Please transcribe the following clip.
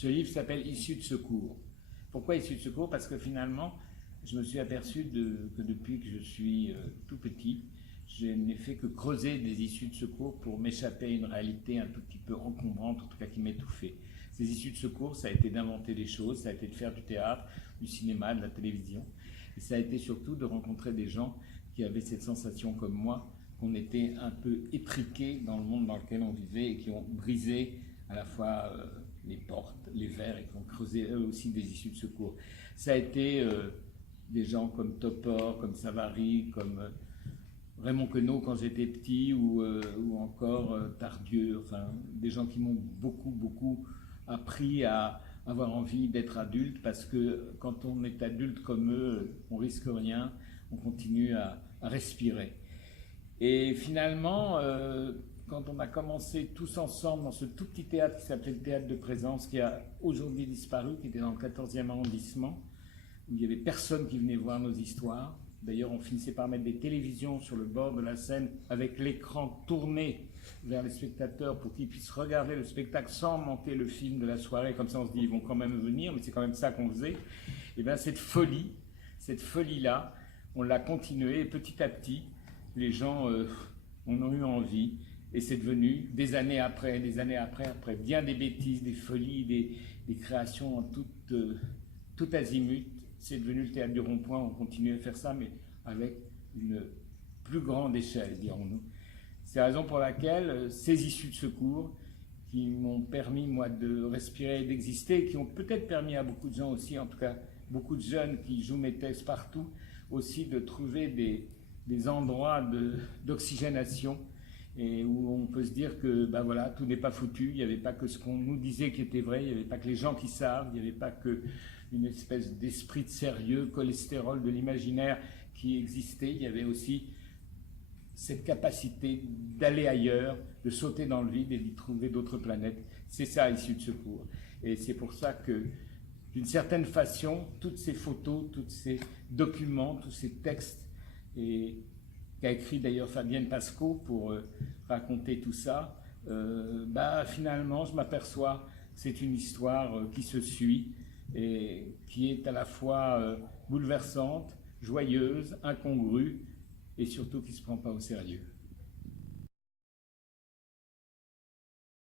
Ce livre s'appelle Issues de secours. Pourquoi Issues de secours? Parce que finalement, je me suis aperçu que depuis que je suis tout petit, je n'ai fait que creuser des issues de secours pour m'échapper à une réalité un tout petit peu encombrante, en tout cas qui m'étouffait. Ces issues de secours, ça a été d'inventer des choses, ça a été de faire du théâtre, du cinéma, de la télévision. Et ça a été surtout de rencontrer des gens qui avaient cette sensation comme moi, qu'on était un peu étriqués dans le monde dans lequel on vivait et qui ont brisé à la fois les portes, les verres et qui ont creusé eux aussi des issues de secours. Ça a été des gens comme Topor, comme Savary, comme Raymond Queneau quand j'étais petit ou encore Tardieu, enfin des gens qui m'ont beaucoup appris à avoir envie d'être adulte parce que quand on est adulte comme eux, on risque rien, on continue à respirer. Et finalement, quand on a commencé tous ensemble dans ce tout petit théâtre qui s'appelait le Théâtre de Présence, qui a aujourd'hui disparu, qui était dans le 14e arrondissement, où il n'y avait personne qui venait voir nos histoires. D'ailleurs, on finissait par mettre des télévisions sur le bord de la scène avec l'écran tourné vers les spectateurs pour qu'ils puissent regarder le spectacle sans manquer le film de la soirée. Comme ça, on se dit, ils vont quand même venir, mais c'est quand même ça qu'on faisait. Et bien, cette folie-là, on l'a continuée et petit à petit, les gens en ont eu envie. Et c'est devenu, des années après, après bien des bêtises, des folies, des créations en tout azimut. C'est devenu le Théâtre du Rond-Point, on continue à faire ça, mais avec une plus grande échelle, dirons-nous. C'est la raison pour laquelle ces issues de secours, qui m'ont permis, moi, de respirer et d'exister, qui ont peut-être permis à beaucoup de gens aussi, en tout cas beaucoup de jeunes qui jouent mes thèses partout, aussi de trouver des endroits d'oxygénation, et où on peut se dire que ben voilà, tout n'est pas foutu, il n'y avait pas que ce qu'on nous disait qui était vrai, il n'y avait pas que les gens qui savent, il n'y avait pas que une espèce d'esprit de sérieux, cholestérol de l'imaginaire qui existait, il y avait aussi cette capacité d'aller ailleurs, de sauter dans le vide et d'y trouver d'autres planètes. C'est ça, Issues de secours. Et c'est pour ça que, d'une certaine façon, toutes ces photos, tous ces documents, tous ces textes, et qu'a écrit d'ailleurs Fabienne Pascaud pour raconter tout ça, finalement, je m'aperçois que c'est une histoire qui se suit et qui est à la fois bouleversante, joyeuse, incongrue et surtout qui ne se prend pas au sérieux.